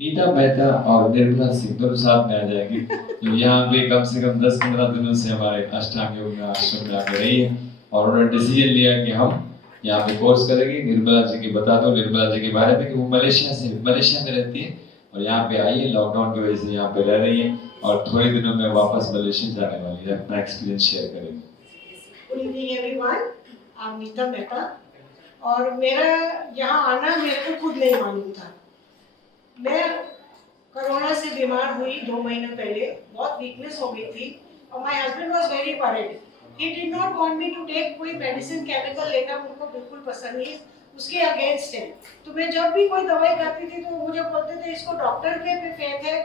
नीता मेहता और निर्मला सिंह दोनों साथ में आ जाएंगे, जो यहाँ पे कम से कम 10-15 दिनों से हमारे अष्टांग योग में आश्रम में आके रही है और उन्होंने डिसीजन लिया कि हम यहाँ पे कोर्स करेंगे। निर्मला जी की बता दो निर्मला जी के बारे में कि वो मलेशिया में रहती है और यहाँ पे आई है, लॉकडाउन की वजह से यहाँ पे रह रही है और थोड़े दिनों में वापस मलेशिया जाने वाली है, अपना एक्सपीरियंस शेयर करेंगे। Good evening everyone, I am Nita Mehta और मेरा यहाँ आना मेरे को खुद नहीं मालूम था। मैं कोरोना से बीमार हुई 2 महीने पहले, बहुत वीकनेस हो गई थी और my husband was very worried. He did not want me to take कोई मेडिसिन, केमिकल लेना मुझको बिल्कुल पसंद नहीं, उसके अगेंस्ट है। तो मैं जब भी कोई दवाई खाती थी तो मुझे बोलते थे इसको डॉक्टर के पे फेथ है,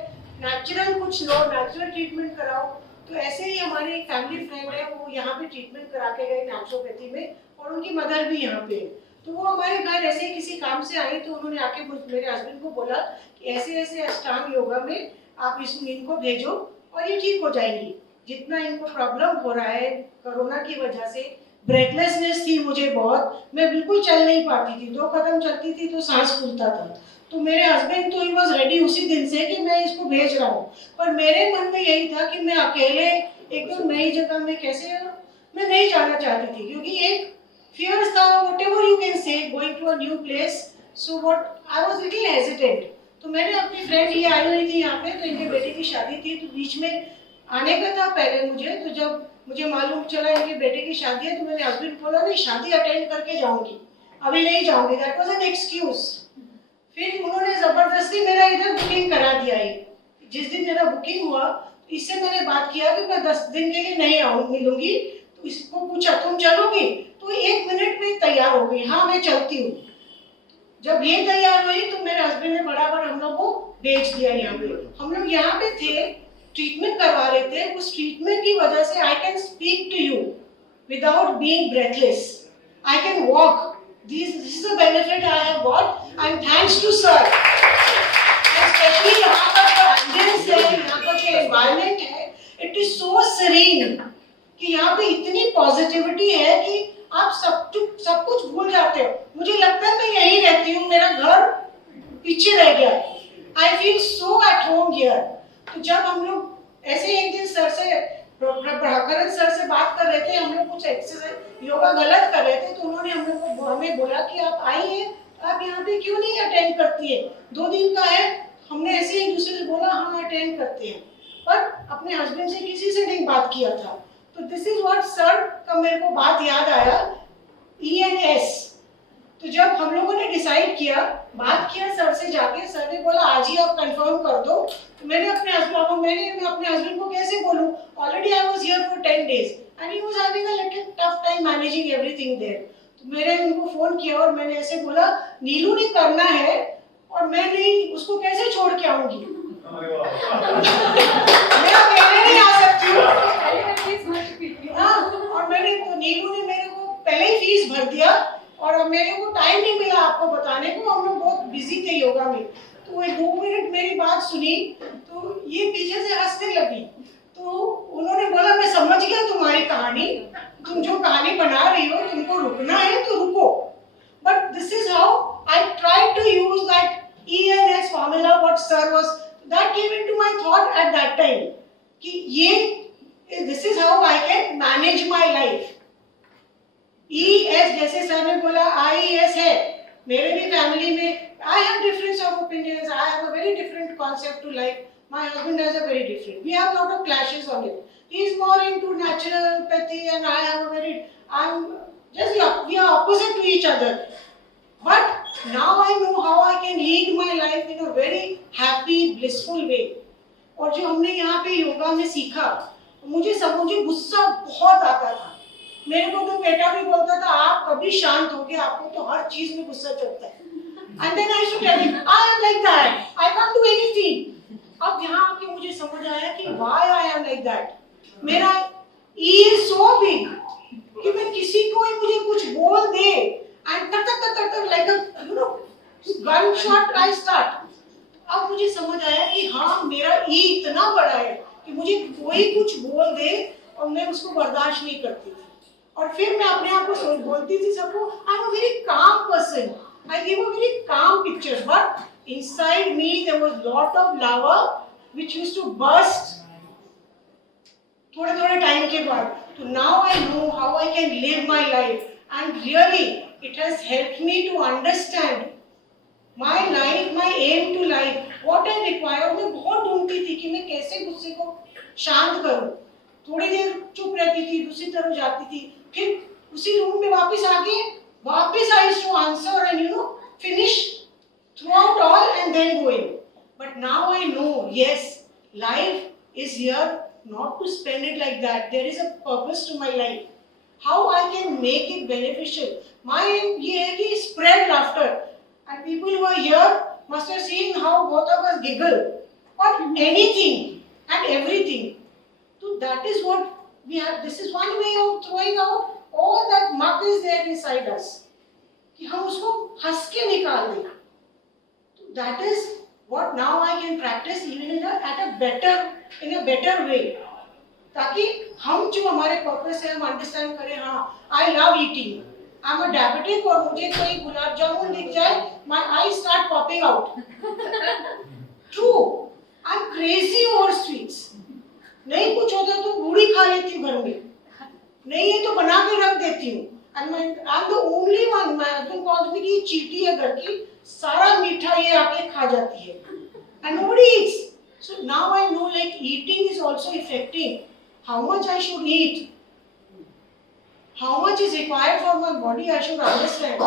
नेचुरल कुछ लो, नेचुरल ट्रीटमेंट कराओ। तो ऐसे ही हमारी एक फैमिली फ्रेंड है, वो यहाँ पे ट्रीटमेंट करा के गई नेचुरोपैथी में और उनकी मदर भी यहाँ पे। तो वो हमारे घर ऐसे ही किसी काम से आई तो उन्होंने आके मेरे हस्बैंड को बोला कि ऐसे ऐसे अष्टांग योगा में आप इनको भेजो और ये ठीक हो जाएंगी। जितना इनको प्रॉब्लम हो रहा है कोरोना की वजह से, ब्रेथलेसनेस थी मुझे बहुत, मैं बिल्कुल चल नहीं पाती थी, 2 कदम चलती थी तो सांस फूलता था। तो मेरे हस्बैंड तो ही वॉज रेडी उसी दिन से कि मैं इसको भेज रहा हूँ, पर मेरे मन में यही था कि मैं अकेले एकदम नई जगह में कैसे, मैं नहीं जाना चाहती थी क्योंकि एक fears था, whatever you can say, going to a new place. So what I was little hesitant. तो मैंने अपनी फ्रेंड ये आई हुई थी यहाँ पे, तो इनके बेटे की शादी थी तो बीच में आने का था पहले मुझे। तो जब मुझे मालूम चला इनके बेटे की शादी है तो मैंने हस्बैंड बोला नहीं शादी अटेंड करके जाऊंगी, अभी नहीं जाऊंगी। That was an excuse. फिर उन्होंने जबरदस्ती मेरा इधर बुकिंग करा दिया है। जिस दिन मेरा बुकिंग हुआ इससे मैंने बात किया कि मैं 10 दिन के लिए नहीं मिलूंगी। तो इसको पूछा तुम चलोगी, तो 1 मिनट में तैयार हो गई, हाँ मैं चलती हूँ। जब ये तैयार हुई तो मेरे हस्बैंड ने बराबर हम लोग को भेज दिया यहाँ पे। हम लोग यहाँ पे थे, ट्रीटमेंट करवा रहे थे। उस ट्रीटमेंट की वजह से I can speak to you without being breathless, I can walk. This is the benefit I have got and thanks to sir. Specially यहाँ पर जो एम्बियंस है, यहाँ पर जो एनवायरनमेंट है, इट इज सो सीरीन कि यहाँ पे इतनी पॉजिटिविटी है कि आप सब कुछ भूल जाते हो। मुझे लगता है मैं यहीं रहती हूँ, मेरा घर पीछे रह गया। I feel so at home here. तो जब हम लोग ऐसे एक दिन सर से, प्रभाकरण सर से बात कर रहे थे, हम लोग कुछ एक्सरसाइज योगा गलत कर रहे थे, तो उन्होंने हमें बोला कि आप आई हैं, आप यहाँ पे क्यों नहीं अटेंड करती है, 2 दिन का है। हमने ऐसे एक दूसरे से बोला हम अटेंड करते हैं, पर अपने हस्बैंड से किसी से नहीं बात किया था। तो दिस इज व्हाट सर का मेरे को बात याद आया, ENS। तो जब हम लोगों ने डिसाइड किया, बात किया सर से जाके, सर ने बोला आज ही आप कंफर्म कर दो। तो मैंने अपने हस्बैंड को कैसे बोलूं, already I was here for 10 days and he was having a little tough time managing everything there. तो मैंने उनको फोन किया और मैंने ऐसे बोला नीलू ने करना है और मैं नहीं उसको कैसे छोड़ के आऊंगी, मैं अकेले नहीं आ सकती हूँ। और मैंने तो नीलू ने मेरे को पहले ही फीस भर दिया और अब मेरे को टाइम नहीं मिला आपको बताने को, हम लोग बहुत बिजी थे योगा में। तो वो 2 मिनट मेरी बात सुनी तो ये पीछे से हंसने लगी। तो उन्होंने बोला मैं समझ गया तुम्हारी कहानी, तुम जो कहानी बना रही हो, तुमको रुकना है तो रुको। But this is how I tried to use that ENS formula what sir was, that came into my thought at that time कि ये this is how I can manage my life. ES जैसे sir ने बोला IES है, मेरे भी family में I have difference of opinions, I have a very different concept to life. My husband has a very different. We have a lot of clashes on it. He is more into naturopathy and I have a very, we are opposite to each other. But now I know how I can lead my life in a very happy, blissful way. और जो हमने यहाँ पे योगा में सीखा, मुझे गुस्सा बहुत आता था। मेरे को तो बेटा भी बोलता था आप कभी शांत हो गए, आपको तो हर चीज में गुस्सा चढ़ता है। And then I used to tell him, I am like that, I can't do anything. अब यहाँ आके मुझे समझ आया कि why I am like that. मेरा E is so big कि मैं किसी को ही मुझे कुछ बोल दे and tak like a gunshot I start. अब मुझे समझ आया कि हाँ मेरा E इतना बड़ा है कि मुझे कोई कुछ बोल दे और मैं उसको बर्दाश्त नहीं करती थी। और फिर मैं अपने आप को बोलती थी सबको, I am a very calm person, I give a very calm picture, but inside me there was lot of lava which used to burst थोड़े टाइम के बाद. So now I know how I can live my life, and really it has helped me to understand my life, my aim to life, what I require. मैं बहुत ढूंढती थी कि मैं कैसे गुस्से को शांत करूं. थोड़ी देर चुप रहती थी, दूसरी तरफ जाती थी, फिर उसी रूम में वापस आके वापस I used to answer and finish throughout all and then go in. But now I know, yes, life is here not to spend it like that. There is a purpose to my life. How I can make it beneficial. My aim ये है कि spread laughter, and people who are here must have seen how both of us giggle on anything and everything. So that is what we have. This is one way of throwing out all that muck is there inside us. कि हम उसको हंस के निकाल दें. That is what now I can practice even in a better way. ताकि हम जो हमारे पर्पस है हम अंडरस्टैंड करें. हाँ, I love eating. I'm a diabetic और मुझे कोई गुलाब जामुन दिख जाए, my eyes start popping out. True. I'm crazy over sweets. नहीं कुछ होता तो पूरी खा लेती हूँ घर में. नहीं है तो बना के रख देती हूँ. And I'm the only one. My husband calls me कि चीटी है घर की, सारा मीठा ये आके खा जाती है. And nobody eats. So now I know like eating is also affecting how much I should eat. How much is required for my body I should understand.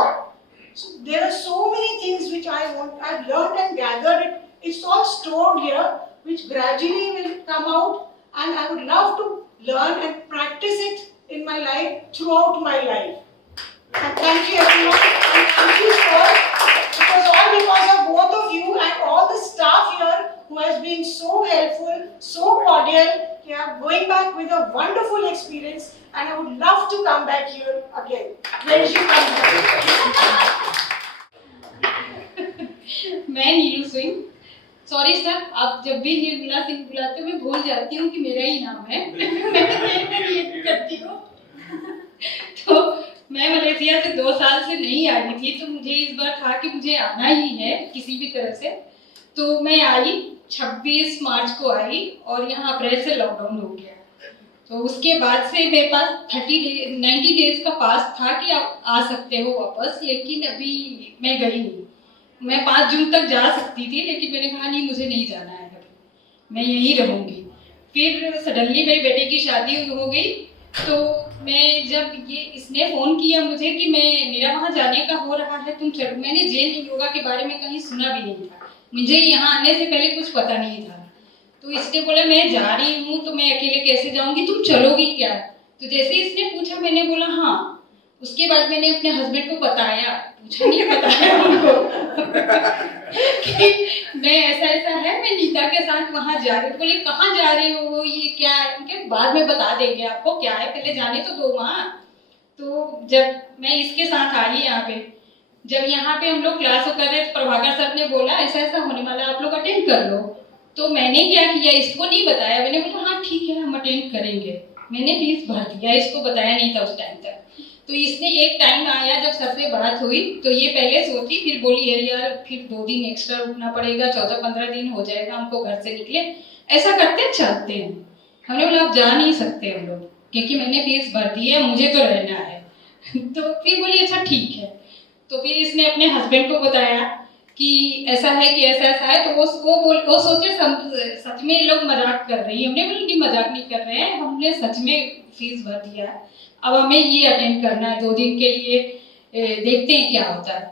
So there are so many things which I've learned and gathered it. It's all stored here, which gradually will come out, and I would love to learn and practice it in my life throughout my life. And thank you everyone. And thank you sir. It was all because of both of you and all the staff here who has been so helpful, so cordial. We are going back with a wonderful experience, and I would love to come back here again. When she comes back. मैं नीलू Singh. Sorry sir, आप जब भी निर्मला सिंह बुलाते हो मैं भूल जाती हूँ कि मेरा ही नाम है. मैं ये करती हूँ. तो मैं मलेशिया से 2 साल से नहीं आई थी, तो मुझे इस बार था कि मुझे आना ही है किसी भी तरह से. तो मैं आई 26 मार्च को आई, और यहाँ अप्रैल से लॉकडाउन हो गया. तो उसके बाद से मेरे पास 90 डेज का पास था कि आप आ सकते हो वापस, लेकिन अभी मैं गई नहीं. मैं 5 जून तक जा सकती थी, लेकिन मैंने कहा नहीं, मुझे नहीं जाना है अभी, मैं यहीं रहूँगी. फिर सडनली मेरी बेटे की शादी हो गई, तो मैं जब इसने फ़ोन किया मुझे कि मेरा वहाँ जाने का हो रहा है, तुम चलो. मैंने जैन योगा के बारे में कहीं सुना भी नहीं था, मुझे यहाँ आने से पहले कुछ पता नहीं था. तो इसने बोला मैं जा रही हूँ, तो मैं अकेले कैसे जाऊँगी, तुम चलोगी क्या. तो जैसे इसने पूछा मैंने बोला हाँ. उसके बाद मैंने अपने हस्बैंड को बताया, पूछा नहीं बताया उनको कि मैं ऐसा है, मैं नीता के साथ वहाँ जा रही हूँ. बोले कहाँ जा रहे हो, ये क्या है. उनके बाद में बता देंगे आपको क्या है, पहले जाने तो दो वहाँ. तो जब मैं इसके साथ आई यहाँ पे, जब यहाँ पे हम लोग क्लास कर रहे थे, प्रभाकर सर ने बोला ऐसा होने वाला, आप लोग अटेंड कर लो. तो मैंने क्या किया, इसको नहीं बताया. मैंने बोला हाँ ठीक है हम अटेंड करेंगे. मैंने फीस भर दिया, इसको बताया नहीं था उस टाइम तक. तो इसने एक टाइम आया जब सर से बात हुई, तो ये पहले सोची, फिर बोली यार फिर 2 दिन एक्स्ट्रा रुकना पड़ेगा, 14-15 दिन हो जाएगा हमको घर से निकले, ऐसा करते चलते हैं. हमने बोला आप जा नहीं सकते हम लोग, क्योंकि मैंने फीस भर दी है, मुझे तो रहना है. तो फिर बोली अच्छा ठीक है. तो फिर इसने अपने हस्बैंड को बताया कि ऐसा है कि ऐसा है. तो वो सोचे सच में लोग मजाक कर रही है. हमने बोला नहीं मजाक नहीं कर रहे हैं, हमने सच में फीस भर दिया है, अब हमें ये अटेंड करना है 2 दिन के लिए, देखते हैं क्या होता है.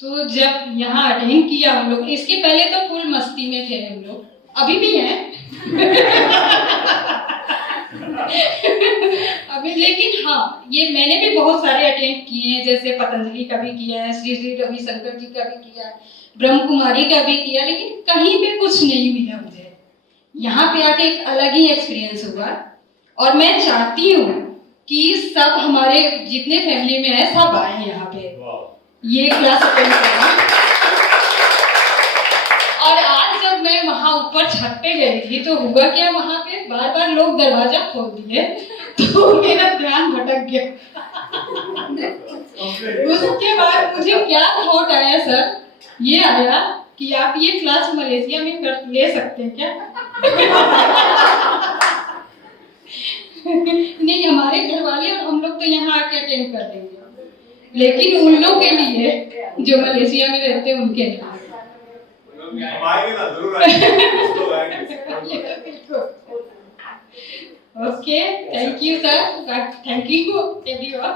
तो जब यहाँ अटेंड किया हम लोग, इसके पहले तो फुल मस्ती में थे हम लोग, अभी भी हैं अभी. लेकिन हाँ, ये मैंने भी बहुत सारे अटेंड किए हैं, जैसे पतंजलि का भी किया है, श्री श्री रविशंकर जी का भी किया है, ब्रह्म कुमारी का भी किया, लेकिन कहीं पे कुछ नहीं मिला मुझे. यहाँ पे आके एक अलग ही एक्सपीरियंस हुआ, और मैं चाहती हूँ कि सब हमारे जितने फैमिली में है सब आए यहाँ पे ये क्लास अटेंड करना. और आज जब मैं वहाँ ऊपर छत पे गई थी, तो हुआ क्या, वहाँ पे बार लोग दरवाजा खोल दिए, तो मेरा ध्यान भटक गया. उसके बाद मुझे क्या थॉट आया सर, ये आया कि आप ये क्लास मलेशिया में कर ले सकते हैं क्या? नहीं, हमारे घर वाले और हम लोग तो यहाँ आके अटेंड कर देंगे, लेकिन उन लोग के लिए जो मलेशिया में रहते हैं उनके लिए हम आएंगे ना, जरूर आएंगे। Okay, thank you sir, thank you everyone.